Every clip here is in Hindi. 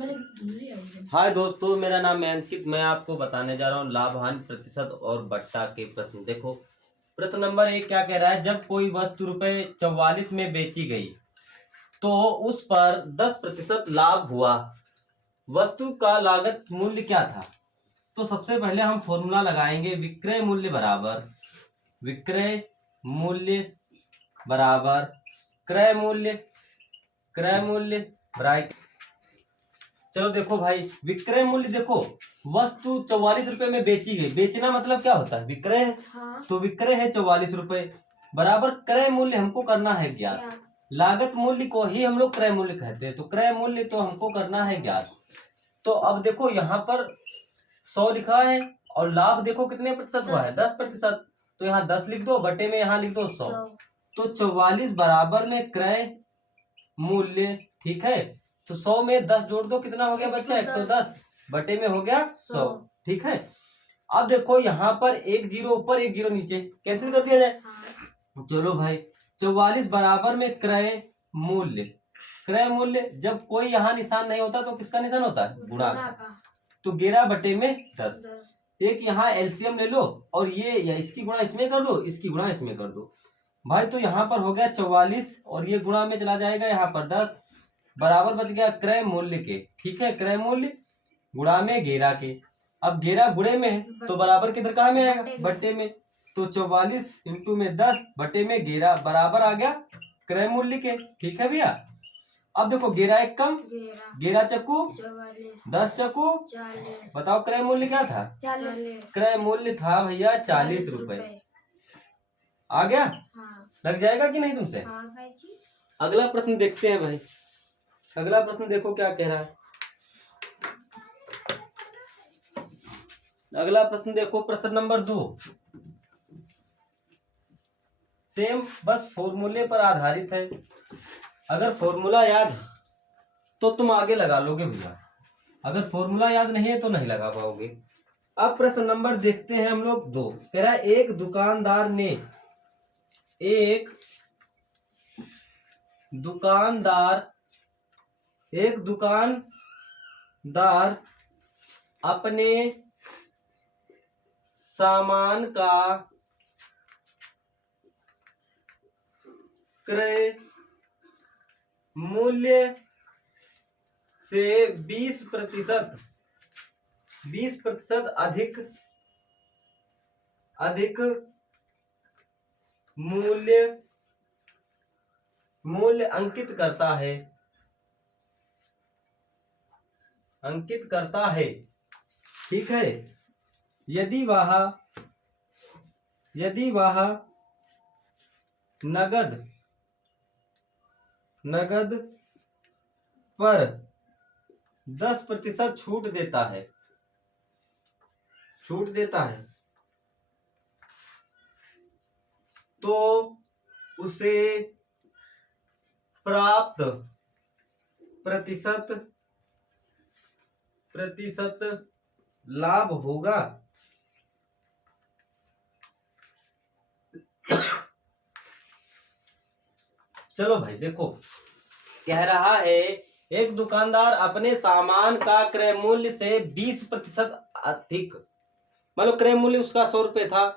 हाय दोस्तों, मेरा नाम है अंकित। मैं आपको बताने जा रहा हूँ लाभ हानि प्रतिशत और बट्टा के प्रश्न। देखो, प्रश्न नंबर 1 क्या कह रहा है। जब कोई वस्तु ₹44 में बेची गई तो उस पर 10% लाभ हुआ। वस्तु का लागत मूल्य क्या था? तो सबसे पहले हम फॉर्मूला लगाएंगे। विक्रय मूल्य बराबर क्रय मूल्य ब्रैकेट। चलो देखो भाई, विक्रय मूल्य देखो, वस्तु 44 रुपए में बेची गई। बेचना मतलब क्या होता है? विक्रय है। हाँ। तो विक्रय है 44 रुपए बराबर क्रय मूल्य हमको करना है ज्ञात। लागत मूल्य को ही हम लोग क्रय मूल्य कहते हैं, तो क्रय मूल्य तो हमको करना है ज्ञात। तो अब देखो यहाँ पर 100 लिखा है और लाभ देखो कितने प्रतिशत हुआ है? 10%। तो यहाँ 10 लिख दो, बटे में यहाँ लिख दो 100। तो 44 बराबर में क्रय मूल्य, ठीक है। तो 100 में 10 जोड़ दो, कितना हो गया बच्चा? 110 बटे में हो गया 100, ठीक है। अब देखो यहाँ पर 1 जीरो ऊपर 1 जीरो नीचे, कैंसिल कर दिया जाए। चलो भाई, 44 बराबर में क्रय मूल्य जब कोई यहाँ निशान नहीं होता तो किसका निशान होता है? गुणा का। तो 11 बटे में 10। एक यहाँ एलसीएम ले लो और ये या इसकी गुणा इसमें कर दो, इसकी गुणा इसमें कर दो भाई। तो यहाँ पर हो गया 44 और ये गुणा में चला जाएगा, यहाँ पर 10 बराबर बच गया क्रय मूल्य के, ठीक है। क्रय मूल्य गुणा में 11 के। अब 11 गुणे में है तो बराबर किधर कहाँ में आएगा? बट्टे में। तो 44 इंटू में 10 बटे में 11 बराबर आ गया क्रय मूल्य के, ठीक है भैया। अब देखो 11 एक कम, 11 चक्कू 10 चक्कू, बताओ क्रय मूल्य क्या था? 40। क्रय मूल्य था भैया 40 रुपए। आ गया? हाँ। लग जाएगा कि नहीं तुमसे? हाँ भाई जी। अगला प्रश्न देखते हैं भाई। अगला प्रश्न देखो क्या कह रहा है। अगला प्रश्न देखो, प्रश्न नंबर 2। सेम बस फॉर्मूले पर आधारित है। अगर फॉर्मूला याद है तो तुम आगे लगा लोगे भैया, अगर फॉर्मूला याद नहीं है तो नहीं लगा पाओगे। अब प्रश्न नंबर देखते हैं हम लोग 2। कह रहा है एक दुकानदार अपने सामान का क्रय मूल्य से 20% अधिक मूल्य अंकित करता है, ठीक है। यदि वह नगद पर 10% छूट देता है तो उसे प्राप्त प्रतिशत लाभ होगा। चलो भाई देखो, कह रहा है एक दुकानदार अपने सामान का क्रय मूल्य से 20% अधिक, मतलब क्रय मूल्य उसका 100 रुपए था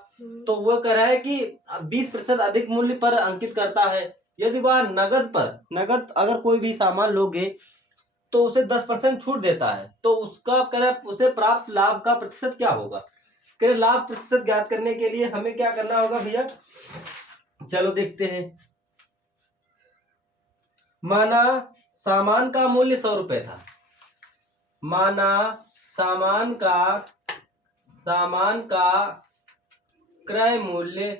तो वो कह रहा है कि 20% अधिक मूल्य पर अंकित करता है। यदि वह नगद अगर कोई भी सामान लोगे तो उसे 10% छूट देता है तो उसका कह रहा है उसे प्राप्त लाभ का प्रतिशत क्या होगा। कह रहे लाभ प्रतिशत ज्ञात करने के लिए हमें क्या करना होगा भैया? चलो देखते हैं। माना सामान का मूल्य 100 रुपए था, माना सामान का क्रय मूल्य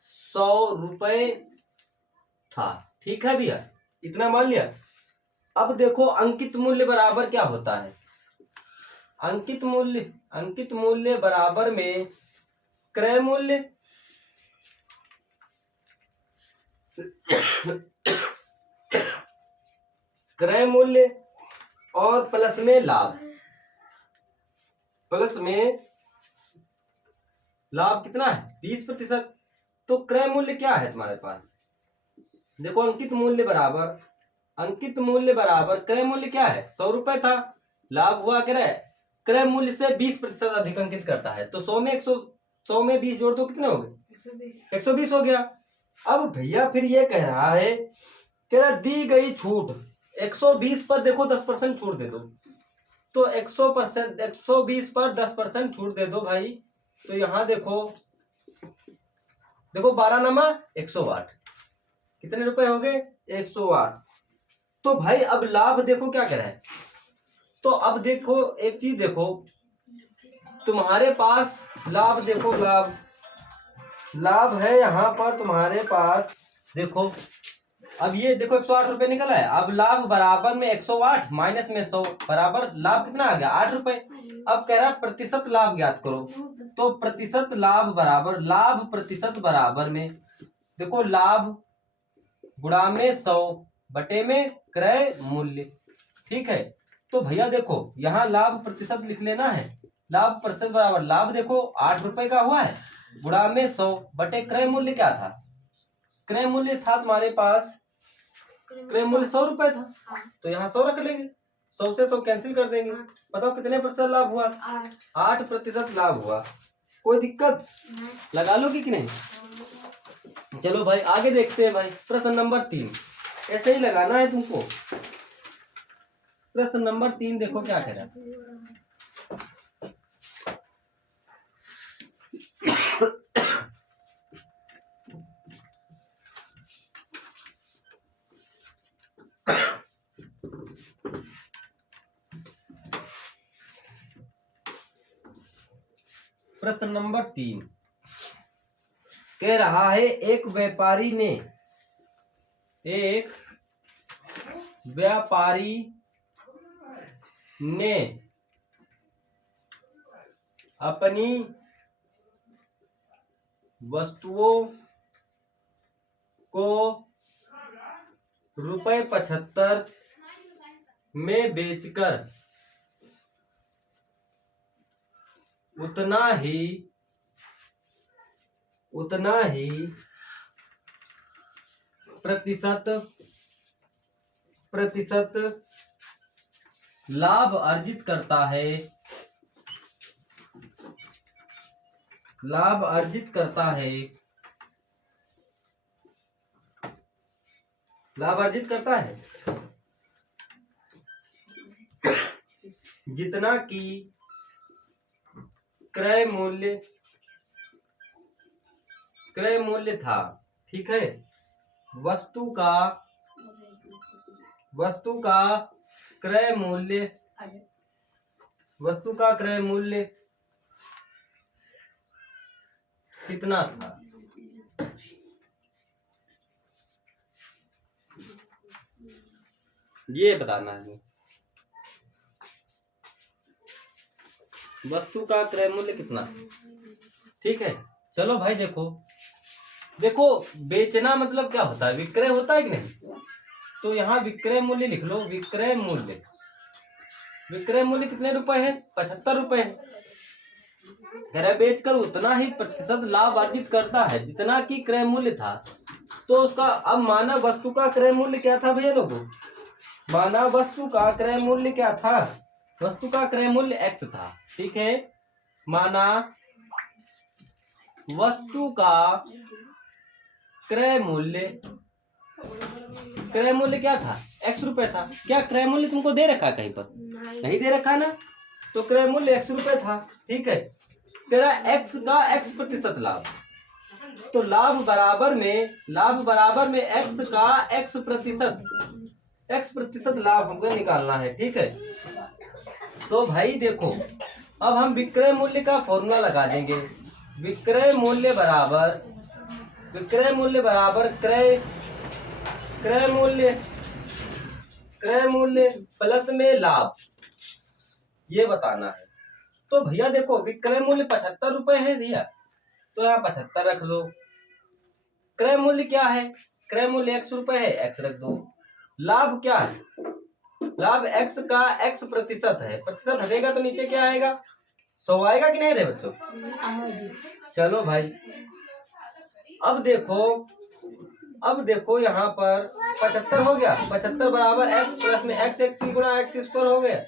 100 रुपए था, ठीक है भैया, इतना मान लिया। अब देखो अंकित मूल्य बराबर क्या होता है? अंकित मूल्य बराबर में क्रय मूल्य क्रय मूल्य और प्लस में लाभ कितना है? 20%। तो क्रय मूल्य क्या है तुम्हारे पास? देखो अंकित मूल्य बराबर अंकित मूल्य बराबर क्रय मूल्य क्या है, 100 रुपए था, लाभ हुआ क्रय मूल्य से 20% अधिक अंकित करता है। तो 100 में 100 में 20 जोड़ दो, कितने हो गए, 120 हो गया। अब भैया फिर ये कह रहा है दी गई छूट 120 पर देखो 10% छूट दे दो। तो 100% 120 पर 10% छूट दे दो भाई। तो यहां देखो 12 नमा 108, कितने रुपए हो गए, 108। तो भाई अब लाभ देखो क्या कह रहा है। तो अब देखो एक चीज देखो, तुम्हारे पास लाभ देखो, लाभ है यहाँ पर तुम्हारे पास, देखो अब ये देखो 108 रुपए निकला है। अब लाभ बराबर में 108 माइनस में 100 बराबर लाभ कितना आ गया, 8 रुपए। अब कह रहा है प्रतिशत लाभ ज्ञात करो। तो प्रतिशत लाभ बराबर, लाभ प्रतिशत बराबर में देखो लाभ गुणा में 100 बटे में क्रय मूल्य, ठीक है। तो भैया देखो यहाँ लाभ प्रतिशत लिख लेना है। लाभ प्रतिशत बराबर लाभ देखो 8 रुपए का हुआ है, गुणा में 100 बटे क्रय मूल्य क्या था, क्रय मूल्य था तुम्हारे पास, क्रय मूल्य 100 रुपए था। तो यहाँ 100 रख लेंगे, 100 से 100 कैंसिल कर देंगे। बताओ कितने प्रतिशत लाभ हुआ, 8% लाभ हुआ। कोई दिक्कत, लगा लोगी कि नहीं। चलो भाई आगे देखते हैं भाई। प्रश्न नंबर 3 ऐसे ही लगाना है तुमको। प्रश्न नंबर 3 देखो क्या कह रहा है। प्रश्न नंबर 3 कह रहा है एक व्यापारी ने अपनी वस्तुओं को ₹75 में बेचकर उतना ही प्रतिशत लाभ अर्जित करता है, जितना कि क्रय मूल्य था, ठीक है। वस्तु का क्रय मूल्य कितना था, ये बताना है। वस्तु का क्रय मूल्य कितना, ठीक है। चलो भाई देखो बेचना मतलब क्या होता है, विक्रय होता है कि नहीं। तो यहाँ विक्रय मूल्य लिख लो। विक्रय मूल्य कितने रुपए है, 75 रुपए। कह रहा बेचकर उतना ही प्रतिशत लाभ अर्जित करता है जितना कि क्रय मूल्य था। तो उसका अब माना वस्तु का क्रय मूल्य क्या था भैया लोगों, माना वस्तु का क्रय मूल्य क्या था, वस्तु का क्रय मूल्य x था, ठीक है। माना वस्तु का क्रय मूल्य क्या था, x रुपए था। क्या क्रय मूल्य तुमको दे रखा कहीं पर, नहीं दे रखा ना। तो क्रय मूल्य x रुपए था, ठीक है। तेरा x का x प्रतिशत लाभ, तो लाभ बराबर में x का x प्रतिशत लाभ हमको निकालना है, ठीक है। तो भाई देखो अब हम विक्रय मूल्य का फॉर्मूला लगा देंगे। विक्रय मूल्य बराबर क्रय मूल्य प्लस में लाभ, ये बताना है। तो भैया देखो विक्रय मूल्य 75 रुपए है भैया, तो यहाँ 75 रख लो। क्रय मूल्य क्या है, क्रय मूल्य x रुपए है, x रख दो। लाभ क्या है, लाभ x का x प्रतिशत है, प्रतिशत हटेगा तो नीचे क्या आएगा, 100 आएगा कि नहीं रे बच्चों। चलो भाई अब देखो अब देखो यहाँ पर 75 हो गया, 75 बराबर x प्लस में x x गुणा x स्क्वायर हो गया।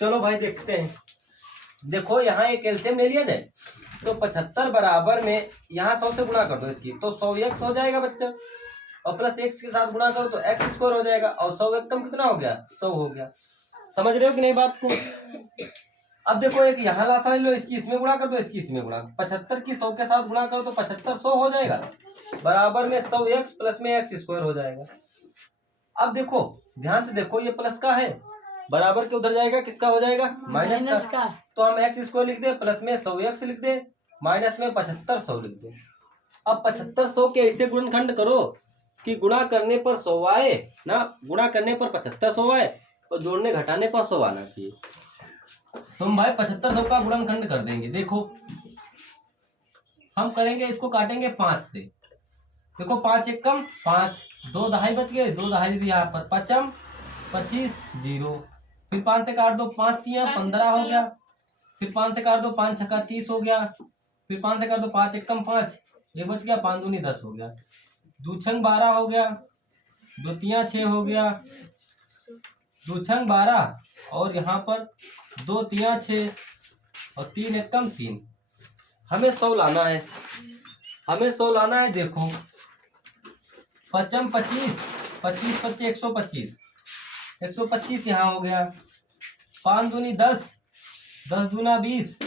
चलो भाई देखते हैं। देखो यहाँ एक एलसीएम ले लिया जाए तो 75 बराबर में यहाँ 100 से गुणा कर दो इसकी, तो 100x हो जाएगा बच्चा, और प्लस x के साथ गुणा करो तो x स्क्वायर हो जाएगा, और 100 एक कम कितना हो गया, 100 हो गया। समझ रहे हो कि नहीं बात को? अब देखो एक यहाँ लाता लो, इसकी इसमें गुणा कर दो, इसकी इसमें गुणा, 75 की 100 के साथ गुणा करो तो 75 100 हो जाएगा, बराबर में 100x प्लस में x स्क्वायर हो जाएगा। अब देखो ध्यान से देखो, ये प्लस का है, बराबर के उधर जाएगा, किसका हो जाएगा, माइनस का। तो हम x स्क्वायर लिख दे, प्लस में 100x लिख दे, माइनस में 75 100 लिख दे। अब 75 100 के ऐसे गुणनखंड करो कि गुणा करने पर 100 आए ना, गुणा करने पर 75 100 आए और जोड़ने घटाने पर 100 आना चाहिए। तुम भाई 75 100 का गुणनखंड कर देंगे। देखो हम करेंगे, इसको काटेंगे 5 से। देखो 5 एक कम 5, 2 दहाई बच गए, 2 दहाई यहाँ पर 5 25 0, फिर 5 से काट दो, 5 3 15 हो गया, फिर 5 से काट दो, 5 6 30 हो गया, फिर 5 से काट दो, 5 एक कम 5, ये बच गया, 5 दूनी 10 हो गया, 2 छंग 12 हो गया, 2 तिया 6 हो गया, 2 छंग 12, और यहाँ पर 2 तिया 6 और 3 एक कम 3। हमें 100 लाना है, हमें 100 लाना है। देखो 5 25 25 25 125, 125 यहाँ हो गया, 5 दूनी 10, 10 दूना 20,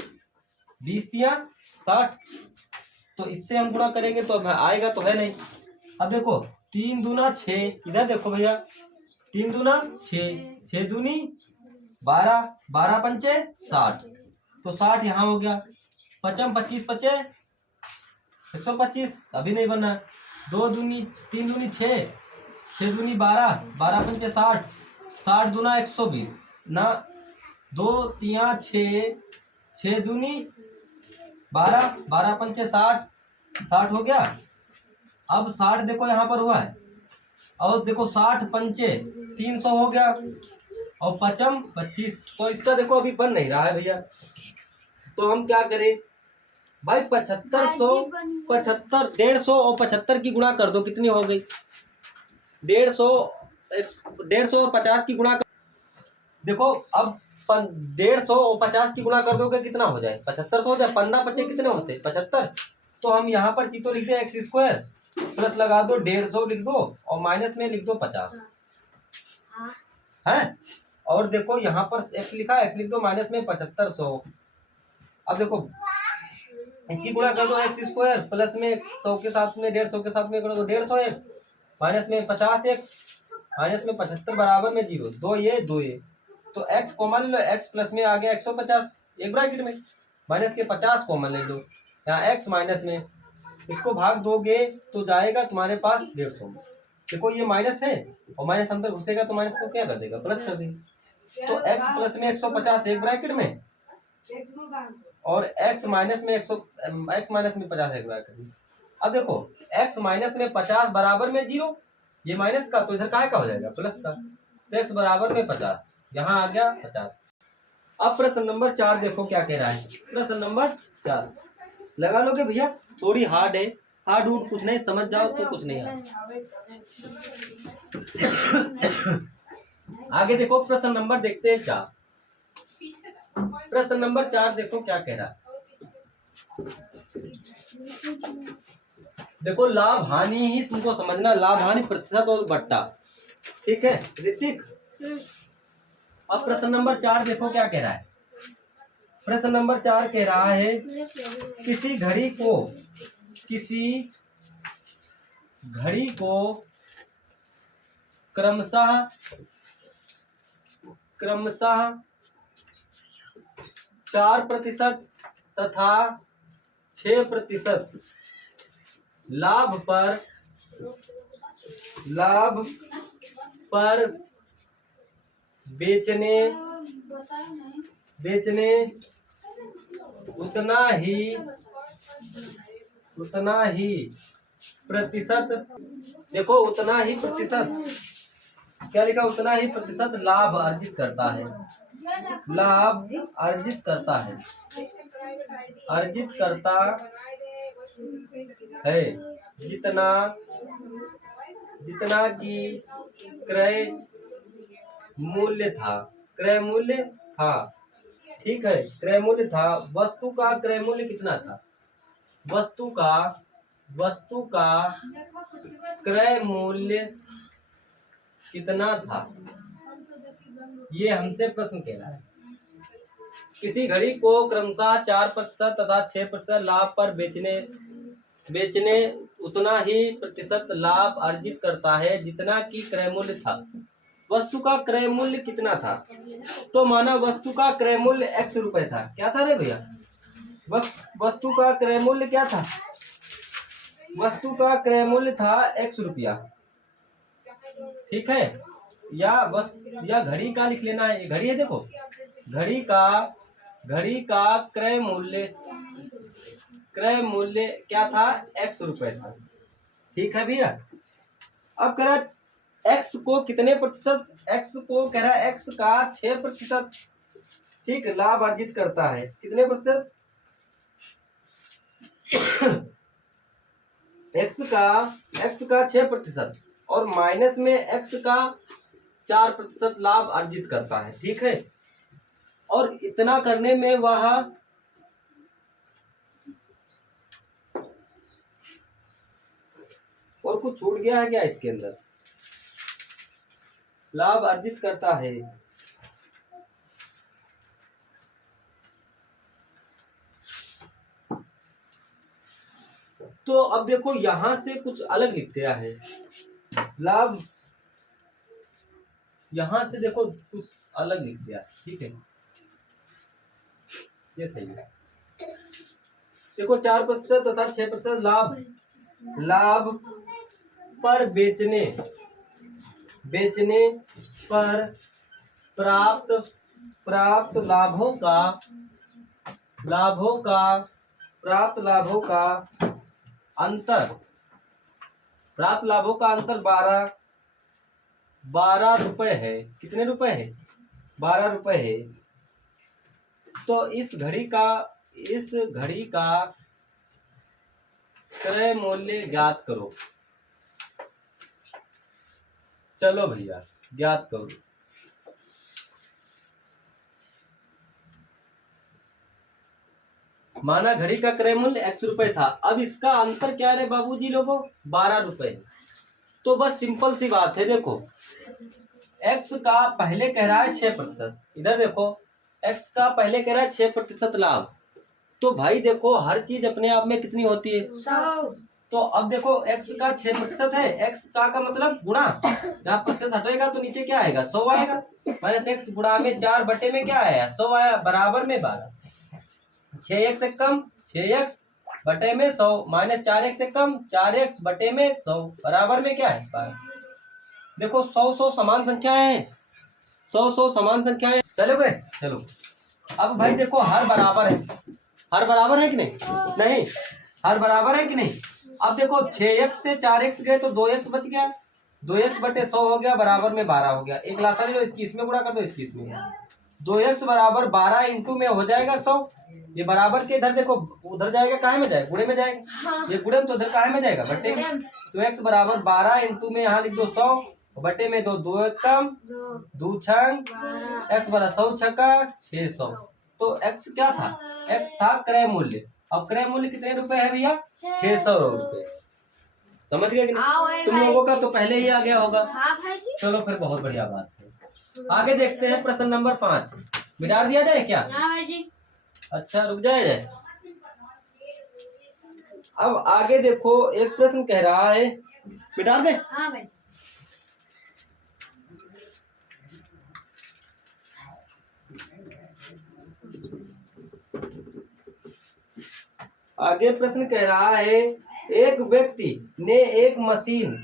20 तिया 60। तो इससे हम गुणा करेंगे तो अब आएगा तो है नहीं। अब देखो 3 दूना 6, इधर देखो भैया, 3 दूना 6, 6 दूनी 12, 12 पंचे 60, तो 60 यहाँ हो गया। 5 25 पचे 125, अभी नहीं बना। 2 दूनी 3 दूनी 6, 6 दूनी 12, 12 पंचे 60, 60 दूना 120 ना, 2 तिया 6, 6 दूनी 12, 12 पंचे 60, 60 हो गया। अब 60 देखो यहाँ पर हुआ है, और देखो 60 पंचे 300 हो गया, और 5 25, तो इसका देखो अभी बन नहीं रहा है भैया। तो हम क्या करें भाई, 75 100 75 150 और 75 की गुणा कर दो, कितनी हो गई 150 और 50 की गुणा कर। देखो अब 150 और 50 की गुणा कर दोगे कितना हो जाए, 75 हो जाए, 15 बचे कितने होते 75। तो हम यहाँ पर चीतो लिख दे एक्स स्क्वायर, प्लस लगा दो 150 लिख दो, और माइनस में लिख दो 50 है। और देखो यहाँ पर एक्स लिखा, एक्स लिख दो, माइनस में 75 100। अब देखो इसकी गुणा कर दो एक्स स्क्वायर, प्लस में 100 के साथ में 150 के साथ में कर दो 150 एक्स, माइनस में 50 एक्स, माइनस में 75 बराबर में 0, 2 ये 2 ये, तो x कॉमन ले लो, x प्लस में आ गया 150 एक ब्रैकेट में, माइनस के 50 कॉमन ले लो, यहाँ x माइनस में, इसको भाग दोगे तो जाएगा तुम्हारे पास 150। देखो ये माइनस है और माइनस अंदर घुसेगा तो माइनस को क्या कर देगा, प्लस कर देगा। तो x प्लस में 150 एक ब्रैकेट में, और x माइनस में 50 एक ब्रैकेट में। अब देखो x माइनस में 50 बराबर में 0, ये माइनस का तो इधर काय का हो जाएगा प्लस का, तो x बराबर में 50, यहाँ आ गया 50। अब प्रश्न नंबर 4 देखो क्या कह रहा है। प्रश्न नंबर 4 लगा लोगे भैया, थोड़ी हार्ड है, हार्ड वुड कुछ नहीं, समझ जाओ तो कुछ नहीं है। आगे देखो प्रश्न नंबर देखते हैं 4। प्रश्न नंबर 4 देखो क्या कह रहा है। देखो लाभ हानि ही तुमको समझना, लाभ हानि प्रतिशत और बट्टा, ठीक है ऋतिक। अब प्रश्न नंबर 4 देखो क्या कह रहा है। प्रश्न नंबर 4 कह रहा है किसी घड़ी को क्रमशः 4% तथा 6% लाभ पर बेचने उतना ही प्रतिशत, देखो उतना ही प्रतिशत क्या लिखा, उतना ही प्रतिशत लाभ अर्जित करता है। लाभ अर्जित करता है, अर्जित करता है, जितना जितना कि क्रय मूल्य था, क्रय मूल्य था। ठीक है, क्रय मूल्य था। वस्तु का क्रय मूल्य कितना था? वस्तु का क्रय मूल्य कितना था, ये हमसे प्रश्न कह रहा है। किसी घड़ी को क्रमशः 4% तथा 6% लाभ पर बेचने उतना ही प्रतिशत लाभ अर्जित करता है जितना कि क्रय मूल्य था। वस्तु का क्रय मूल्य कितना था? तो माना वस्तु का क्रय मूल्य x रुपए था। क्या था रे भैया? वस्तु का क्रय मूल्य क्या था? वस्तु का क्रय मूल्य था x रुपया। ठीक है, या घड़ी का लिख लेना है। घड़ी है, देखो घड़ी का क्रय मूल्य क्या था? x रुपए था। ठीक है भैया। अब कह रहा x को कितने प्रतिशत, x को कह रहा है x का 6%, ठीक, लाभ अर्जित करता है। कितने प्रतिशत? x का 6% और माइनस में x का 4% लाभ अर्जित करता है। ठीक है, और इतना करने में वह और कुछ छूट गया है क्या इसके अंदर? लाभ अर्जित करता है। तो अब देखो यहां से कुछ अलग लिख दिया है लाभ, यहां से देखो कुछ अलग लिख दिया। ठीक है, ये सही है। देखो 4% तथा 6% लाभ पर बेचने पर प्राप्त लाभों का अंतर 12 रुपए है। कितने रुपए है? 12 रुपए है। तो इस घड़ी का क्रय मूल्य ज्ञात करो। चलो भैया ज्ञात करो। माना घड़ी का क्रय मूल्य x रुपए था। अब इसका अंतर क्या है बाबूजी लोगों? 12 रुपए। तो बस सिंपल सी बात है। देखो x का पहले कह रहा है 6%, इधर देखो x का पहले कह रहा है 6% लाभ। तो भाई देखो हर चीज अपने आप में कितनी होती है? 100। तो अब देखो x का 6% है, x का मतलब गुणा, यहाँ प्रतिशत हटेगा तो नीचे क्या आएगा? 100 आएगा। माइनस x गुणा में 4 बटे में क्या आया? 100 आया, बराबर में 12। 6x से कम 6x बटे में 100 माइनस 4x से कम 4x बटे में 100 बराबर में क्या है? 12। देखो 100 समान संख्या है, 100 समान संख्या है। चलो बे चलो। अब भाई देखो हर बराबर है, हर बराबर है कि नहीं? नहीं, हर बराबर है कि नहीं? अब देखो 6x से 4x गए तो 2x बच गया, 2x बटे 100 हो गया, बराबर में 12 हो गया। एक लासा ले लो, इसकी इसमें गुणा कर दो, इसकी इसमें। 2x बराबर 12 इंटू में हो जाएगा 100। ये बराबर के इधर देखो उधर जाएगा, काहे में जाएगा? गुणे में जाएगा। हाँ। ये गुणे तो उधर काहे में जाएगा? बट्टे में। तो x बराबर 12 इंटू में यहाँ लिख दो 100, बटे में 2 एक कम 2 छंग x बराबर 100 छक्का 600। तो x क्या था? x था क्रय मूल्य। अब क्रय मूल्य कितने रुपए है भैया? 600 रुपए। समझ गए कि नहीं? तुम लोगों का तो पहले ही आ गया होगा। हाँ भाई जी। चलो फिर बहुत बढ़िया बात है। आगे देखते हैं प्रश्न नंबर 5। मिटा दिया जाए क्या? हाँ भाई जी। अच्छा रुक जाए। अब आगे देखो एक प्रश्न कह रहा है, मिटा दे। हाँ भाई। आगे प्रश्न कह रहा है, एक व्यक्ति ने एक मशीन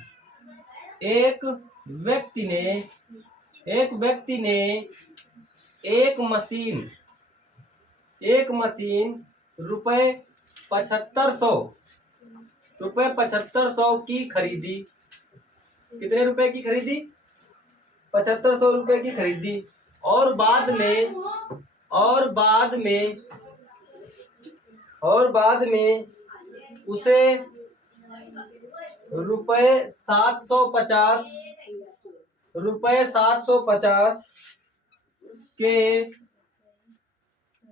रुपए 7500 की खरीदी। कितने रुपए की खरीदी? 7500 रुपए की खरीदी। और बाद में और बाद में और बाद में उसे ₹750 ₹750 के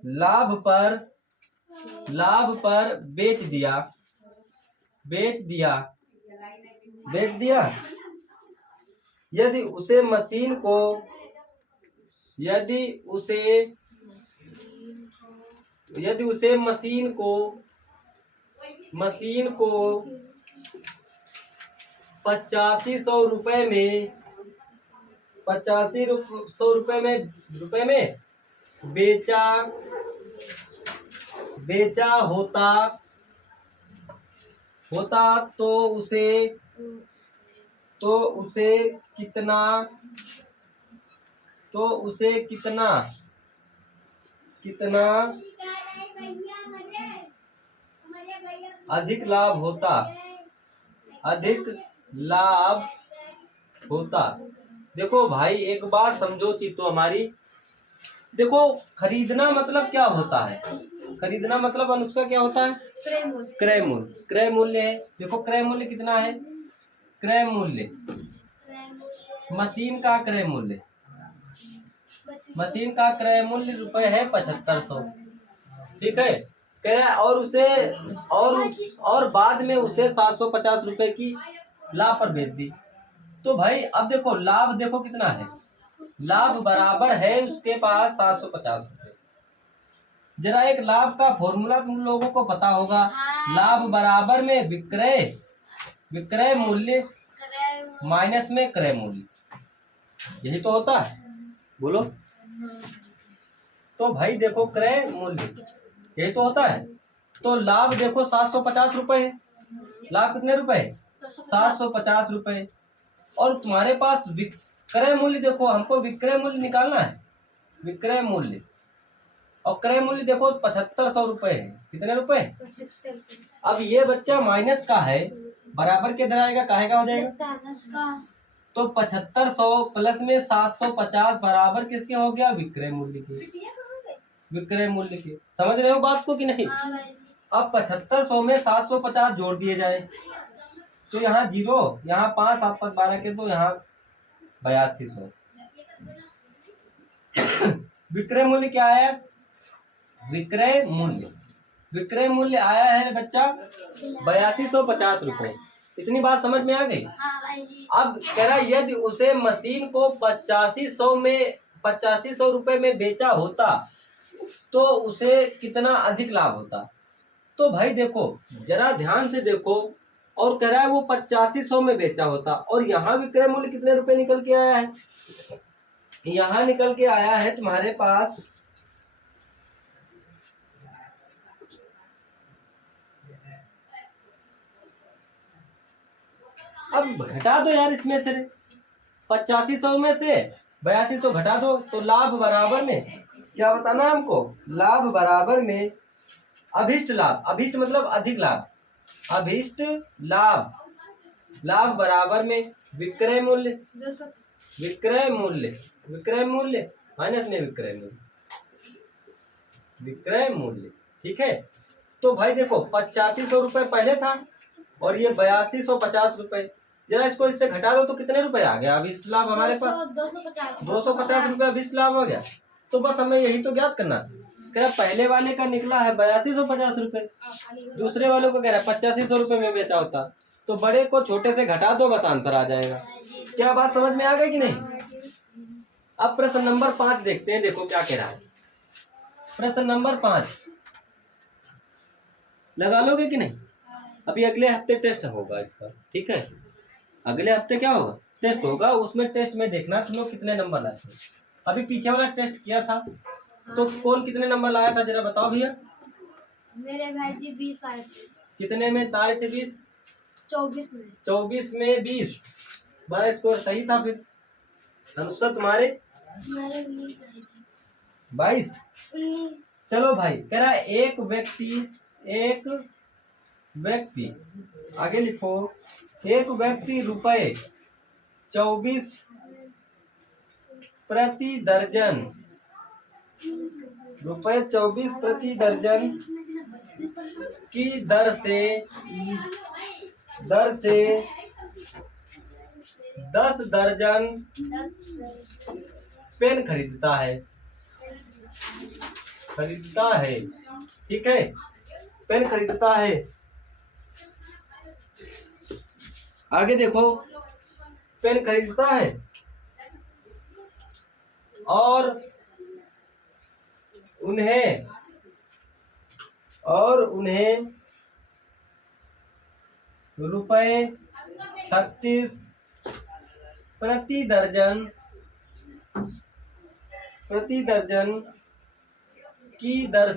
लाभ पर बेच दिया। यदि उसे मशीन को 8500 रुपए में बेचा होता तो उसे कितना अधिक लाभ होता। देखो भाई, एक बात समझो चित्तो हमारी। देखो, खरीदना मतलब क्या होता है? खरीदना मतलब अनुष्का क्या होता है? क्रय मूल्य है। देखो, क्रय मूल्य कितना है? क्रय मूल्य मशीन का क्रय मूल्य रुपए है 7500। ठीक है, कह रहा है और बाद में उसे 750 रुपए की लाभ पर बेच दी। तो भाई अब देखो, लाभ देखो कितना है। लाभ बराबर है उसके पास 750 रुपए। जरा एक लाभ का फॉर्मूला तुम लोगों को पता होगा। लाभ बराबर में विक्रय मूल्य माइनस में क्रय मूल्य, यही तो होता है। बोलो। तो भाई देखो, क्रय मूल्य यही तो होता है। तो लाभ देखो 750 रुपए है। लाभ कितने रुपए? 750 रुपए। और तुम्हारे पास विक्रय मूल्य देखो, हमको विक्रय मूल्य निकालना है। विक्रय मूल्य और क्रय मूल्य देखो 7500 रुपए है। कितने रुपए? अब ये बच्चा माइनस का है, बराबर के इधर आएगा, काहे का हो जाएगा? तो 7500 प्लस में 750 बराबर किसके हो गया? विक्रय मूल्य के। विक्रय मूल्य के। समझ रहे हो बात को कि नहीं? अब 7500 में 750 जोड़ दिए जाए तो यहाँ 0, यहाँ 5, 7, 5, 12 के, तो यहाँ 8200। विक्रय मूल्य क्या है? विक्रय मूल्य आया है बच्चा 8250 रुपए। इतनी बात समझ में आ गई? अब कह रहा, यदि उसे मशीन को 8500 रुपए में बेचा होता तो उसे कितना अधिक लाभ होता। तो भाई देखो, जरा ध्यान से देखो, और कह रहा है वो 8500 में बेचा होता, और यहाँ विक्रय मूल्य कितने रुपए निकल के आया है? यहाँ निकल के आया है तुम्हारे पास अब घटा दो यार इसमें से 8500 में से 8200 घटा दो, तो लाभ बराबर में क्या बताना हमको? लाभ बराबर में अभिष्ट मतलब अधिक लाभ। अभिष्ट लाभ बराबर में विक्रय मूल्य माइनस में विक्रय मूल्य। ठीक है, तो भाई देखो 8500 रुपए पहले था और ये 8250 रुपए। जरा इसको इससे घटा दो तो कितने रुपए आ गया? अभिष्ट लाभ हमारे पास 250 रुपए अभिष्ट लाभ हो गया। तो बस हमें यही तो ज्ञात करना था। कह रहा पहले वाले का निकला है 8250 रुपए, दूसरे वालों को कह रहा है 8500 रुपए में बेचा होता। तो बड़े को छोटे से घटा दो, बस आंसर आ जाएगा। क्या बात समझ में आ गई कि नहीं? अब प्रश्न नंबर 5 देखते हैं। देखो क्या कह रहा है। प्रश्न नंबर 5 लगा लोगे कि नहीं? अभी अगले हफ्ते टेस्ट होगा इसका। ठीक है, अगले हफ्ते क्या होगा? टेस्ट होगा। उसमें टेस्ट में देखना तुम लोग कितने नंबर लाए थे। अभी पीछे वाला टेस्ट किया था तो कौन कितने नंबर लाया था, जरा बताओ भैया। मेरे भाई जी 20 आए थे। कितने में आए थे? 20? 24 में 20। हमारा स्कोर सही था। फिर अनुष्का तुम्हारे 22। चलो भाई, कह रहा है एक व्यक्ति आगे लिखो। एक व्यक्ति ₹24 प्रति दर्जन, रुपए 24 प्रति दर्जन की दर से 10 दर्जन 10 पेन खरीदता है। ठीक है, पेन खरीदता है। आगे देखो, पेन खरीदता है और उन्हें रुपए 36 प्रति दर्जन की दर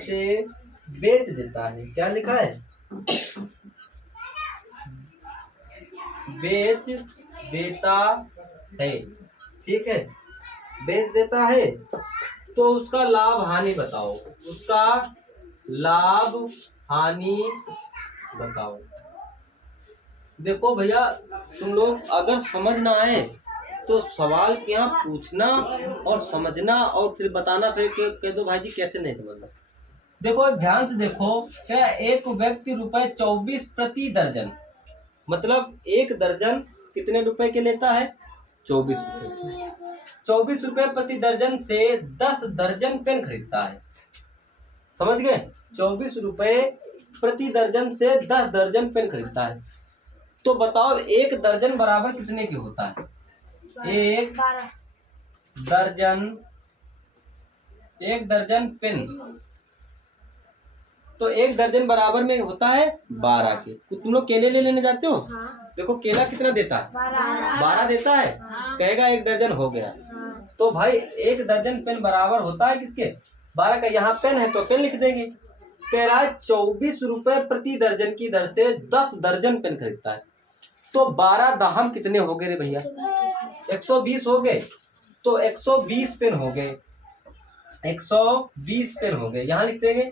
से बेच देता है। क्या लिखा है? बेच देता है। ठीक है, बेच देता है। तो उसका लाभ हानि बताओ, उसका लाभ हानि बताओ। देखो भैया, तुम लोग अगर समझ ना आए तो सवाल के यहाँ पूछना और समझना और फिर बताना, फिर कह दो भाई जी कैसे नहीं समझना। देखो ध्यान से देखो, क्या एक व्यक्ति रुपए 24 प्रति दर्जन, मतलब एक दर्जन कितने रुपए के लेता है? 24 रुपए। 24 रुपए प्रति दर्जन से 10 दर्जन पेन खरीदता है। समझ गए? 24 रुपए प्रति दर्जन से 10 दर्जन पेन खरीदता है। तो बताओ एक दर्जन बराबर कितने की होता है? एक दर्जन पेन, तो एक दर्जन बराबर में होता है 12 के। तुम लोग केले ले लेने जाते हो? हाँ। देखो केला कितना देता है? 12 देता है। हाँ। कहेगा एक दर्जन हो गया। हाँ। तो भाई एक दर्जन पेन बराबर होता है किसके? 12 का। यहाँ पेन है तो पेन लिख देंगे। कह रहा है 24 रुपए प्रति दर्जन की दर से 10 दर्जन पेन खरीदता है। तो 12 दाहम कितने हो गए रे भैया? 120 हो गए। तो 120 पेन हो गए, 120 पेन हो गए। यहाँ लिख देंगे।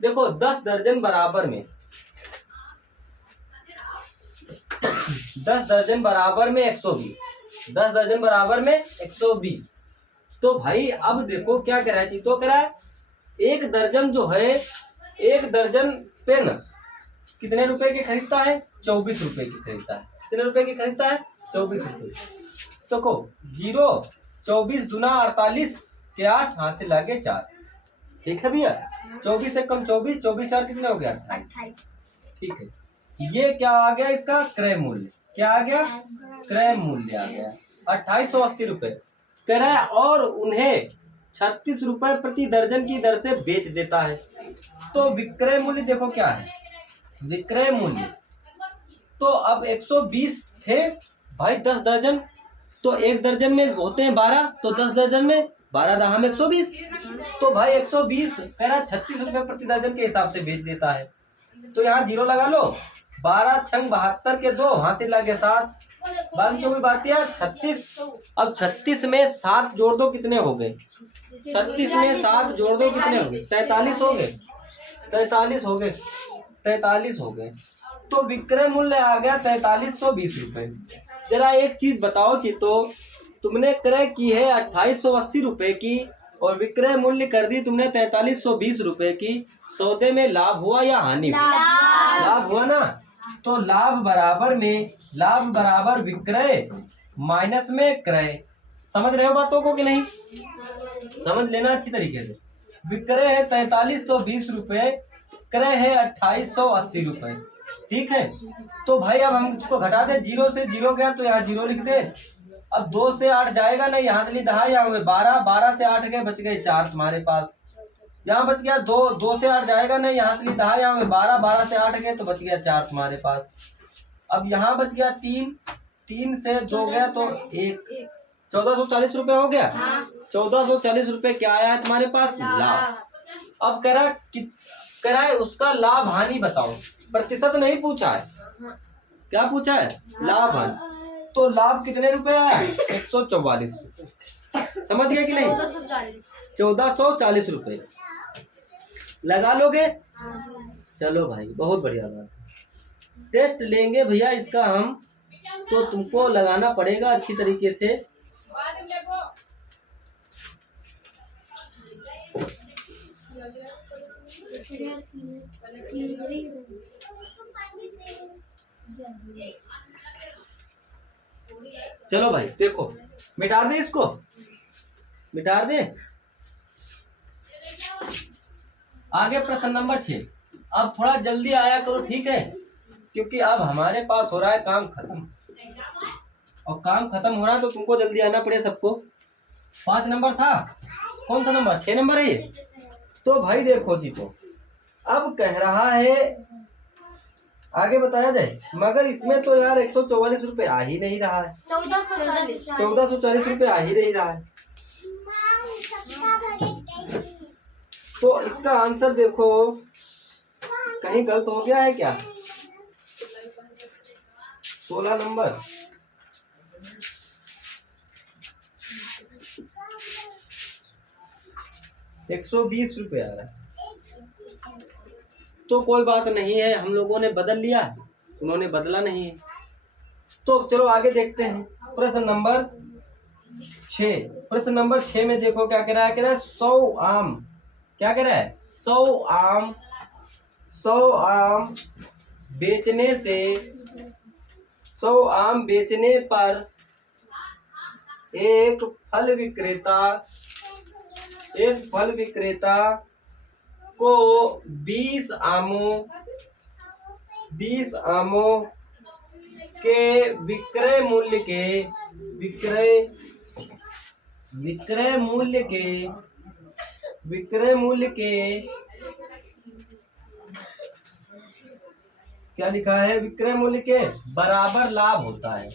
देखो 10 दर्जन बराबर में 10 दर्जन बराबर में 120, 10 दर्जन बराबर में 120। तो भाई अब देखो क्या कह रहा है? तो कह रहा है एक दर्जन जो है, एक दर्जन पेन कितने रुपए के खरीदता है? 24 रुपए की खरीदता है। कितने रुपए की खरीदता है? 24 रुपए। तो को 0 24 दूना 48 के 8 हाथ से लागे 4। ठीक है भैया, 24 से कम 24, 24 4 कितने हो गया? 28। ठीक है, ये क्या आ गया? इसका क्रय मूल्य। क्या आ गया? क्रय मूल्य आ गया 2880 रुपए। कह रहा है और उन्हें 36 रुपए प्रति दर्जन की दर से बेच देता है। तो विक्रय मूल्य देखो क्या है? विक्रय मूल्य तो अब 120 थे भाई, 10 दर्जन, तो एक दर्जन में होते हैं 12, तो 10 दर्जन में 12 दाहम 120। तो भाई 120 कह रहा 36 रुपए प्रति दर्जन के हिसाब से बेच देता है। तो यहाँ 0 लगा लो। 12 छंग 72 के 2 हाथ से लगे 7, 12 24 बातिया 36। अब 36 में 7 जोड़ दो, कितने हो गए? 36 में 7 जोड़ दो, कितने हो गए? 43 हो गए। 43 हो गए। 43 हो गए। तो विक्रय मूल्य आ गया 4320 रुपए। जरा एक चीज बताओ चितो, तुमने क्रय की है 2880 रुपए की और विक्रय मूल्य कर दी तुमने 4320 रुपए की। सौदे में लाभ हुआ या हानि? लाभ हुआ ना। तो लाभ बराबर विक्रय माइनस में क्रय। समझ रहे हो बातों को कि नहीं? समझ लेना अच्छी तरीके से। विक्रय है 4320 रुपए, क्रय है 2880 रुपए। ठीक है, तो भाई अब हम इसको घटा दे। 0 से 0 गया तो यहाँ 0 लिख दे। अब 2 से 8 जाएगा नहीं, यहाँ से 10 यहाँ हुए 12, 12 से 8 गए, बच गए 4 तुम्हारे पास। यहाँ बच गया 2 से 8 जाएगा नहीं, यहाँ से 10 यहाँ हुए 12, 12 से 8 गए तो बच गया 4 तुम्हारे पास। अब यहाँ बच गया 3, 3 से 2 गया तो 1, 1440 रुपए हो गया। 1440 रुपए क्या आया है तुम्हारे पास? लाभ। अब कह रहा है उसका लाभ हानि बताओ। प्रतिशत नहीं पूछा है, क्या पूछा है? लाभ हानि। तो लाभ कितने रुपए आया? 144 रुपए। समझ गए कि नहीं? 1440 रुपए लगा लोगे? चलो भाई बहुत बढ़िया बात। टेस्ट लेंगे भैया इसका हम तो तुमको लगाना पड़ेगा अच्छी तरीके से। चलो भाई देखो, मिटा दे इसको, मिटा दे। आगे प्रश्न नंबर 6। अब थोड़ा जल्दी आया करो, ठीक है, क्योंकि अब हमारे पास हो रहा है काम खत्म, और काम खत्म हो रहा है तो तुमको जल्दी आना पड़े सबको। 5 नंबर था, कौन सा नंबर? 6 नंबर है ये। तो भाई देखो जी, तो अब कह रहा है आगे बताया जाए, मगर इसमें तो यार 144 रुपये आ ही नहीं रहा है। 1440 रुपये आ ही नहीं रहा है। तो इसका आंसर देखो, कहीं गलत हो गया है क्या? 16 नंबर। ₹120 आ रहा है। तो कोई बात नहीं है, हम लोगों ने बदल लिया, उन्होंने बदला नहीं है। तो चलो आगे देखते हैं प्रश्न नंबर 6। प्रश्न नंबर 6 में देखो क्या कह रहा है। कह रहा है 100 आम, क्या कह रहा है? 100 आम बेचने से, 100 आम बेचने पर एक फल विक्रेता को 20 आमों के विक्रय मूल्य के क्या लिखा है? विक्रय मूल्य के बराबर लाभ होता है,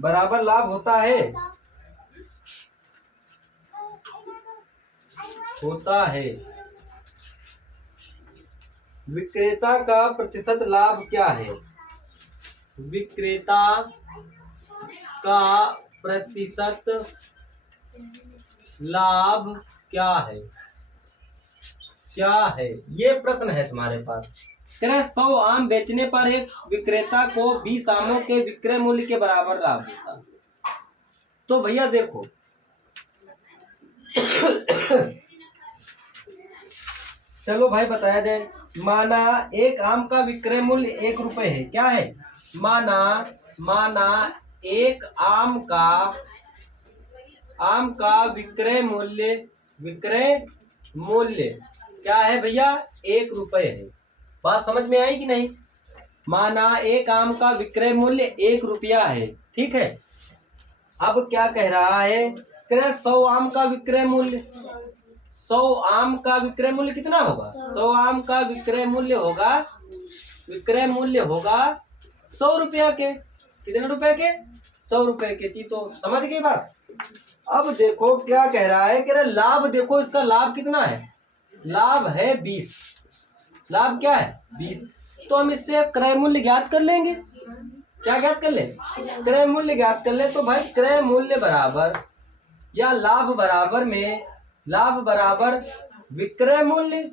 बराबर लाभ होता है। विक्रेता का प्रतिशत लाभ क्या है? विक्रेता का प्रतिशत लाभ क्या है? क्या है ये प्रश्न है तुम्हारे पास। कह रहे 100 आम बेचने पर एक विक्रेता को 20 आमों के विक्रय मूल्य के बराबर लाभ होता है। तो भैया देखो चलो भाई बताया जाए। माना एक आम का विक्रय मूल्य ₹1 है। क्या है? माना एक आम का विक्रय मूल्य क्या है भैया? ₹1 है। बात समझ में आई कि नहीं? माना एक आम का विक्रय मूल्य ₹1 है, ठीक है। अब क्या कह रहा है? कह रहा है 100 आम का विक्रय मूल्य, 100 आम का विक्रय मूल्य कितना होगा? 100 आम का विक्रय मूल्य होगा ₹100 के। कितने रुपए के? ₹100 के। थी तो समझ गई बात। अब देखो क्या कह रहा है। कह रहा है लाभ देखो, इसका लाभ कितना है? लाभ है 20। लाभ क्या है? 20। तो हम इससे क्रय मूल्य ज्ञात कर लेंगे। क्या ज्ञात कर ले? क्रय मूल्य ज्ञात कर ले। तो भाई क्रय मूल्य बराबर या लाभ बराबर विक्रय मूल्य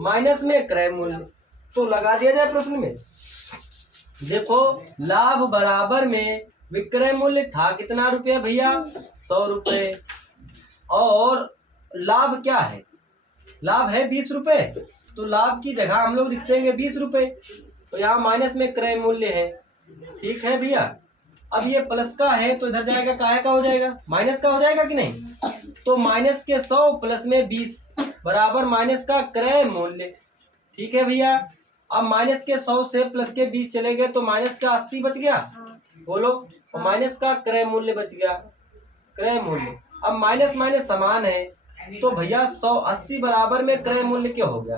माइनस में क्रय मूल्य। तो लगा दिया जाए प्रश्न में। देखो लाभ बराबर में विक्रय मूल्य था कितना रुपया भैया? ₹100। और लाभ क्या है? लाभ है ₹20। तो लाभ की जगह हम लोग लिख देंगे ₹20। तो यहाँ माइनस में क्रय मूल्य है, ठीक है भैया। अब ये प्लस का है तो इधर जाएगा, काहे का हो जाएगा? माइनस का हो जाएगा कि नहीं? तो माइनस के 100 प्लस में 20 बराबर माइनस का क्रय मूल्य, ठीक है भैया। अब माइनस के 100 से प्लस के 20 चले गए तो माइनस का 80 बच गया, बोलो। और माइनस का क्रय मूल्य बच गया, क्रय मूल्य। अब माइनस माइनस समान है तो भैया 180 बराबर में क्रय मूल्य क्या हो गया?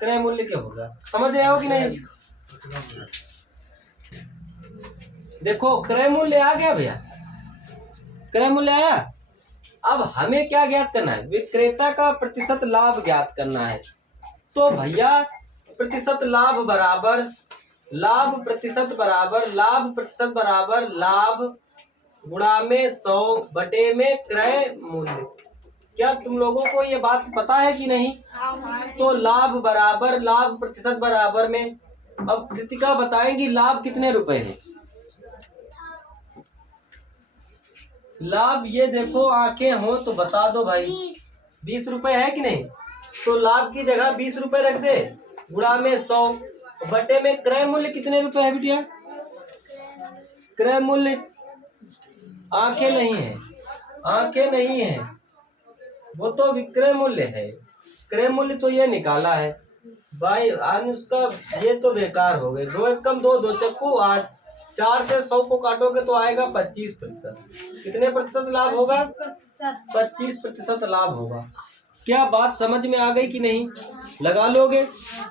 क्रय मूल्य क्या होगा? समझ रहे हो कि नहीं? देखो क्रय मूल्य आ गया भैया, क्रय मूल्य आया। अब हमें क्या ज्ञात करना है? विक्रेता का प्रतिशत लाभ ज्ञात करना है। तो भैया प्रतिशत लाभ बराबर लाभ गुणा में 100 बटे में क्रय मूल्य। क्या तुम लोगों को ये बात पता है कि नहीं? तो लाभ प्रतिशत बराबर में अब कृतिका बताएंगी लाभ कितने रुपए है। लाभ ये देखो आंखें हो तो बता दो भाई। 20 रुपए है कि नहीं। तो लाभ की जगह 20 रुपए रख दे, गुणा में 100, बटे में क्रय मूल्य कितने रुपए है बिटिया। क्रय मूल्य आंखें नहीं है, आंखें नहीं है, वो तो विक्रय मूल्य है। क्रय मूल्य तो ये निकाला है भाई अनुष्का, ये तो बेकार हो गए। 2 एकम 2, 2 चक्कू 8, 4 से 100 को काटोगे तो आएगा 25%। कितने प्रतिशत लाभ होगा। 25% लाभ होगा। क्या बात समझ में आ गई कि नहीं। लगा लोगे।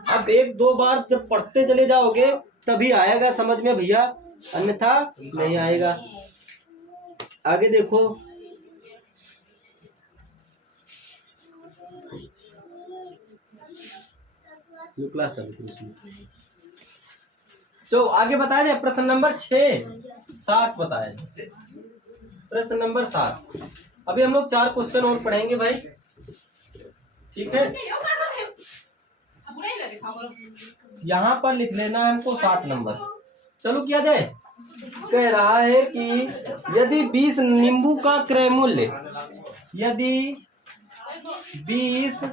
अब 1-2 बार जब पढ़ते चले जाओगे तभी आएगा समझ में भैया, अन्यथा नहीं आएगा। आगे देखो। तो आगे बताया जाए प्रश्न नंबर 6-7 बताया जाए। प्रश्न नंबर 7। अभी हम लोग 4 क्वेश्चन और पढ़ेंगे भाई, ठीक है। यहाँ पर लिख लेना है हमको 7 नंबर। चलो किया जाए। कह रहा है कि यदि 20 नींबू का क्रय मूल्य, यदि 20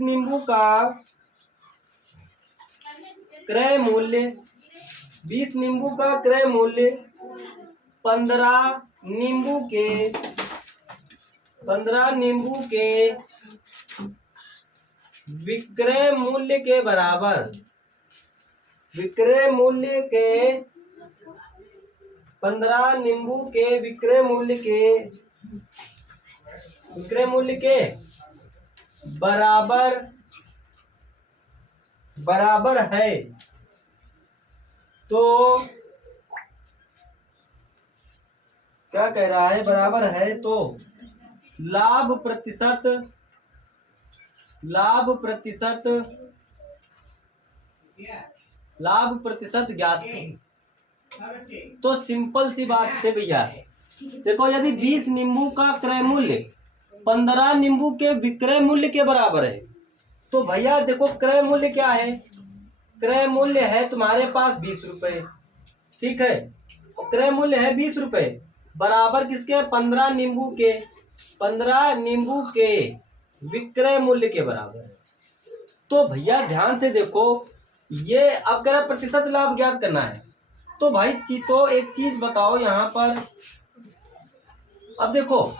नींबू का क्रय मूल्य, 20 नींबू का क्रय मूल्य 15 नींबू के विक्रय मूल्य के बराबर, विक्रय मूल्य के 15 नींबू के विक्रय मूल्य के बराबर है, तो क्या कह रहा है, बराबर है तो लाभ प्रतिशत ज्ञात करो। तो सिंपल सी बात है भैया, देखो यदि 20 नींबू का क्रय मूल्य 15 नींबू के विक्रय मूल्य के बराबर है, तो भैया देखो क्रय मूल्य क्या है। क्रय मूल्य है तुम्हारे पास 20 रुपए, ठीक है। क्रय मूल्य है 20 रुपए, बराबर किसके, 15 नींबू के विक्रय मूल्य के बराबर है। तो भैया ध्यान से देखो, ये अब कह रहा प्रतिशत लाभ ज्ञात करना है। तो भाई तो एक चीज बताओ यहाँ पर। अब देखो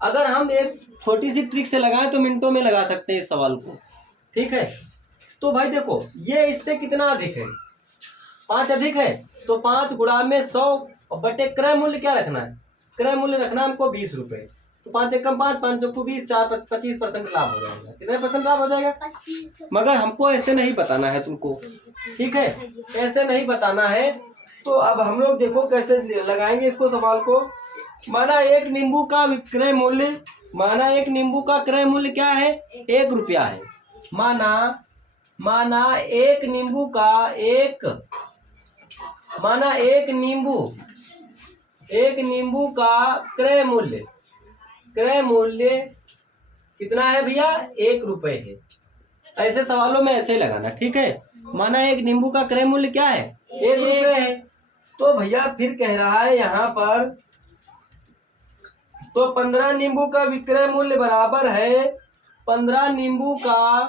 अगर हम एक छोटी सी ट्रिक से लगाएं तो मिनटों में लगा सकते हैं इस सवाल को, ठीक है। तो भाई देखो ये इससे कितना अधिक है, 5 अधिक है, तो 5 गुणा में 100 और बटे क्रय मूल्य क्या रखना है, क्रय मूल्य रखना हमको 20 रुपए। तो 5 एकम 5, 5 चौको 20, 4 25% लाभ हो जाएगा। कितने % लाभ हो जाएगा। मगर हमको ऐसे नहीं बताना है तुमको, ठीक है, ऐसे नहीं बताना है। तो अब हम लोग देखो कैसे लगाएंगे इसको सवाल को। माना एक नींबू का विक्रय मूल्य, माना एक नींबू का क्रय मूल्य क्या है, 1 रुपया है। माना एक नींबू का एक नींबू का क्रय मूल्य कितना है भैया, 1 रुपए है। ऐसे सवालों में ऐसे लगाना, ठीक है। माना एक नींबू का क्रय मूल्य क्या है, 1 रुपए है। तो भैया फिर कह रहा है यहाँ पर, तो 15 नींबू का विक्रय मूल्य बराबर है 15 नींबू का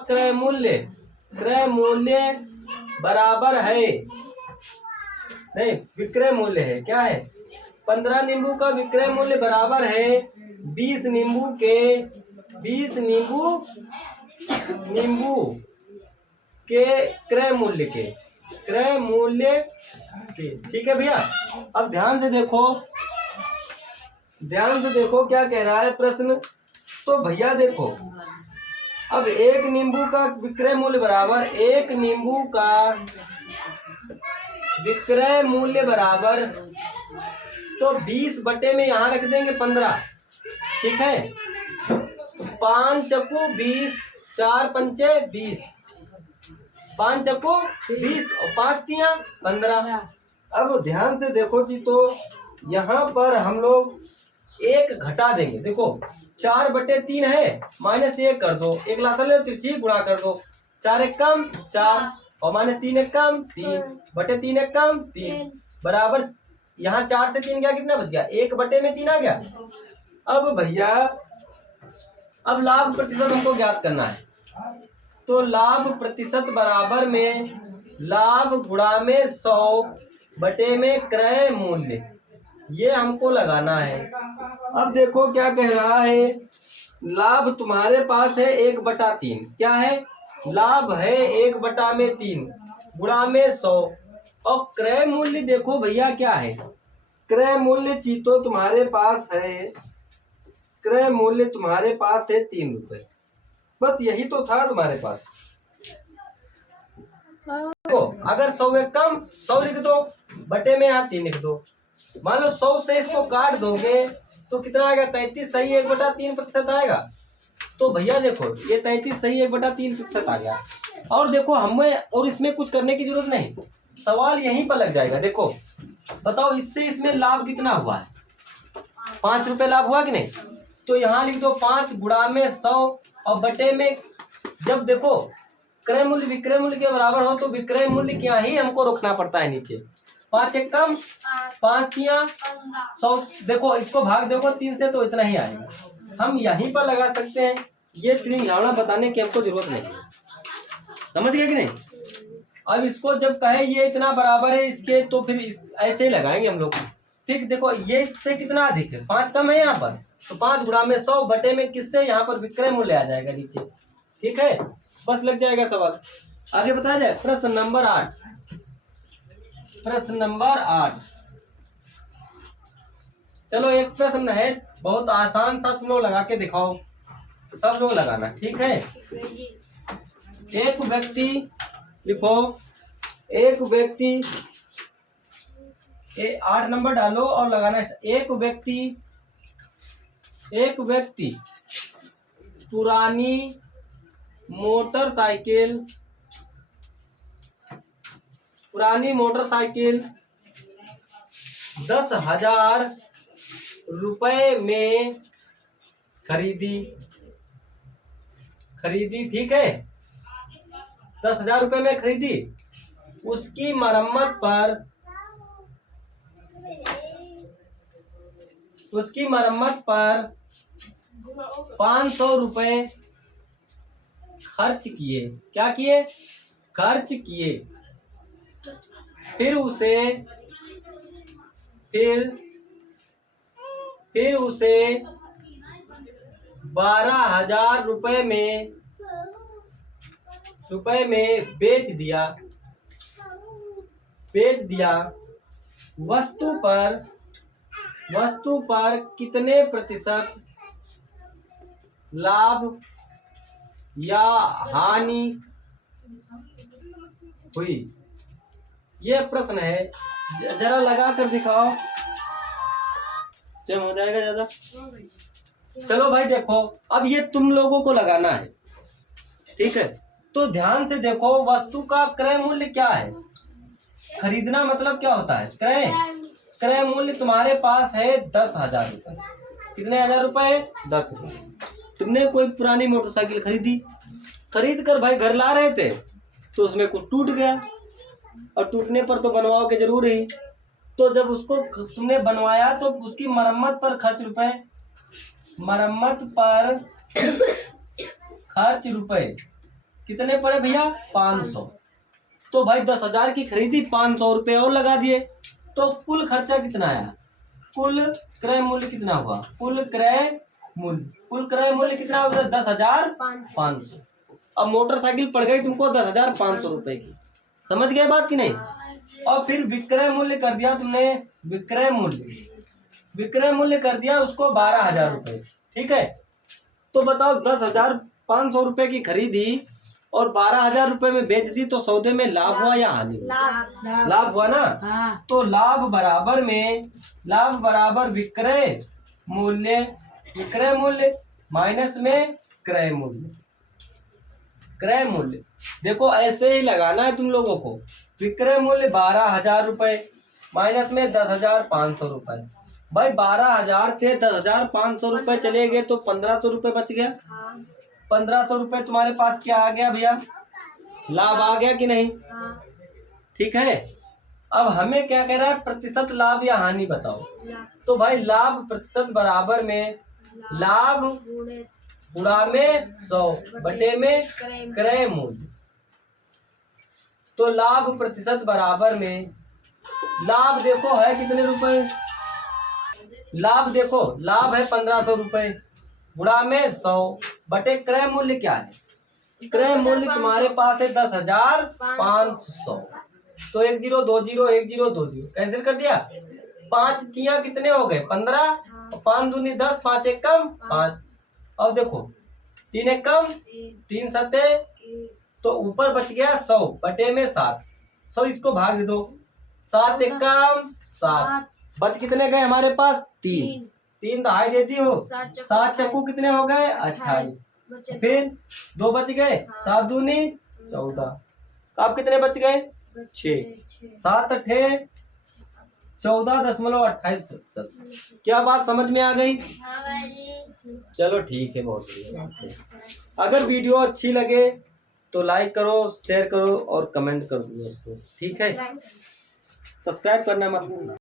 क्रय मूल्य बराबर है, नहीं विक्रय मूल्य है, क्या है, 15 नींबू का विक्रय मूल्य बराबर है 20 नींबू के क्रय मूल्य के, ठीक है भैया। अब ध्यान से देखो क्या कह रहा है प्रश्न। तो भैया देखो अब एक नींबू का विक्रय मूल्य बराबर, एक नींबू का विक्रय मूल्य बराबर, तो 20 बटे में यहाँ रख देंगे 15, ठीक है। 5 चक्कू 20, 4 पंचे 20, 5 चक्कू 20 और 5 तिया 15। अब ध्यान से देखो जी, तो यहाँ पर हम लोग एक घटा देंगे। देखो 4/3 है, -1 कर दो, एक लाता ले तिरछी गुणा कर दो, 4 एक कम 4 और -3 एक कम 3/3 एक कम 3 बराबर। यहाँ 4 से 3 गया, कितना बच गया? 1/3 आ गया। अब भैया अब लाभ प्रतिशत हमको ज्ञात करना है, तो लाभ प्रतिशत बराबर में लाभ गुणा में 100/में क्रय मूल्य, ये हमको लगाना है। अब देखो क्या कह रहा है, लाभ तुम्हारे पास है 1/3, क्या है? लाभ है 1/3 गुणा में 100 और क्रय मूल्य देखो भैया क्या है, क्रय मूल्य चीतो तुम्हारे पास है, क्रय मूल्य तुम्हारे पास है 3 रुपए। बस यही तो था तुम्हारे पास। तो अगर 100 एक कम 100 लिख दो, बटे में यहाँ 3 लिख दो। मान लो 100 से इसको काट दोगे तो कितना आएगा? 33 सही 1/3% आएगा। तो भैया देखो ये 33 सही 1/3% आ गया। और देखो हमें और इसमें कुछ करने की जरूरत नहीं, सवाल यहीं पर लग जाएगा। देखो बताओ इससे इसमें लाभ कितना हुआ है? 5 रुपए लाभ हुआ कि नहीं? तो यहाँ लिख दो 5 गुणा में 100 और बटे में, जब देखो क्रय मूल्य विक्रय मूल्य के बराबर हो तो विक्रय मूल्य क्या ही हमको रोकना पड़ता है नीचे। 5 एक कम 5 100। देखो इसको भाग देखो 3 से तो इतना ही आएगा। हम यहीं पर लगा सकते हैं, ये त्रिज्यावना बताने की हमको जरूरत नहीं, समझ गए कि नहीं? अब इसको जब कहे ये इतना बराबर है इसके, तो फिर ऐसे ही लगाएंगे हम लोग। ठीक, देखो ये इससे कितना अधिक है? 5 कम है यहाँ पर, तो 5 गुणा में 100 बटे में किससे? यहाँ पर विक्रय मूल्य आ जाएगा नीचे। ठीक है, बस लग जाएगा सवाल। आगे बताया जाए प्रश्न नंबर 8। प्रश्न नंबर 8, चलो एक प्रश्न है बहुत आसान सा, तुम लोग लगा के दिखाओ, सब लोग लगाना, ठीक है? एक व्यक्ति लिखो, एक व्यक्ति 8 नंबर डालो और लगाना। एक व्यक्ति पुरानी मोटरसाइकिल 10,000 रुपए में खरीदी, ठीक है? 10,000 रुपए में खरीदी। उसकी मरम्मत पर 500 रुपए खर्च किए। क्या किए? खर्च किए। फिर उसे 12,000 रुपए में बेच दिया। वस्तु पर कितने प्रतिशत लाभ या हानि हुई? ये प्रश्न है, जरा लगा कर दिखाओ, जब हो जाएगा ज्यादा। चलो भाई देखो, अब ये तुम लोगों को लगाना है, ठीक है? तो ध्यान से देखो, वस्तु का क्रय मूल्य क्या है? खरीदना मतलब क्या होता है? क्रय मूल्य तुम्हारे पास है 10,000 रुपए। कितने हजार रुपए? 10 रुपए। तुमने कोई पुरानी मोटरसाइकिल खरीद कर भाई घर ला रहे थे, तो उसमें कुछ टूट गया, और टूटने पर तो बनवाओगे जरूर ही। तो जब उसको तुमने बनवाया तो उसकी मरम्मत पर खर्च रुपए कितने पड़े भैया? 500। तो भाई 10,000 की खरीदी, 500 रुपए और लगा दिए, तो कुल खर्चा कितना आया? कुल क्रय मूल्य कितना हुआ? कुल क्रय मूल्य कितना होगा? 10,500। अब मोटरसाइकिल पड़ गई तुमको 10,500 रुपए की, समझ गए बात कि नहीं? और फिर विक्रय मूल्य कर दिया तुमने, विक्रय मूल्य कर दिया उसको 12,000 रुपए, ठीक है? तो बताओ 10,500 रुपए की खरीदी और 12,000 रुपए में बेच दी, तो सौदे में लाभ हुआ या हानि? लाभ हुआ ना? हाँ। तो लाभ बराबर विक्रय मूल्य माइनस में क्रय मूल्य। देखो ऐसे ही लगाना है तुम लोगों को। विक्रय मूल्य 12,000 रुपए माइनस में 10,500 रुपए, भाई 12,000 से 10,500 रुपए चले गए तो 1,500 रुपए बच गया। हाँ 1,500 रुपए तुम्हारे पास क्या आ गया भैया, लाभ आ गया कि नहीं। हाँ ठीक है, अब हमें क्या कह रहा है, प्रतिशत लाभ या हानि बताओ। लाभ तो भाई लाभ प्रतिशत बराबर में लाभ गुणे गुणा में 100 बटे में क्रय मूल्य। तो लाभ प्रतिशत बराबर में लाभ देखो है कितने रुपए, लाभ देखो लाभ है 1,500 रुपए गुणा में 100 बटे क्रय मूल्य क्या है, क्रय मूल्य तुम्हारे पास है 10,500। तो 1 0 2 0 1 0 2 0 कैंसिल कर दिया। 5 तिया कितने हो गए 15, 5 दूनी 10, 5 एक कम 5। अब देखो 3 एक कम 3 सते, तो ऊपर बच गया 100 बटे में 7। 100 इसको भाग दो, 7 एक कम 7, बच कितने गए हमारे पास 3। 3 दहाई देती हो, 7 चक्कू कितने हो गए 28। फिर 2 बच गए, 7 दूनी 14। अब कितने बच गए 6, 7 अठे 14.28%। क्या बात समझ में आ गई। हाँ भाई। चलो ठीक है, बहुत बढ़िया। अगर वीडियो अच्छी लगे तो लाइक करो, शेयर करो और कमेंट कर दो दोस्तों। ठीक है, सब्सक्राइब करना मत भूलना।